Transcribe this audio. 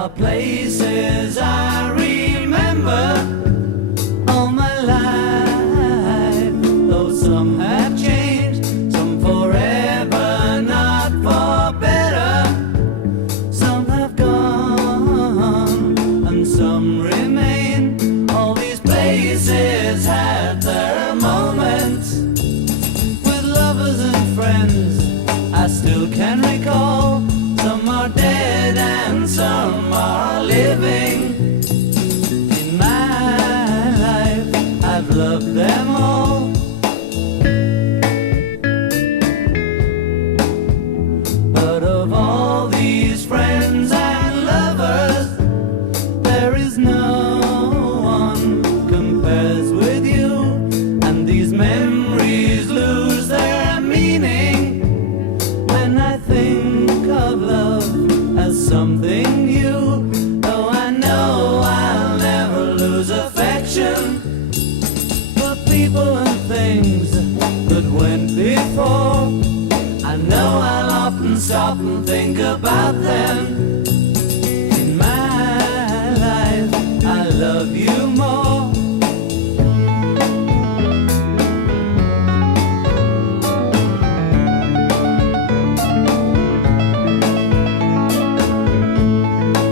are places I remember all my life, though some have changed, some forever, not for better. Some have gone and some remain. All these places had their moments with lovers and friends I still can recall. Some are dead and some are living. In my life I've loved them all. But of all these friends and lovers, there is no one compares with you. And these memories lose their meaning when I think of love as something new. Though I know I'll never lose affection for people and things that went before. I know I'll often stop and think about them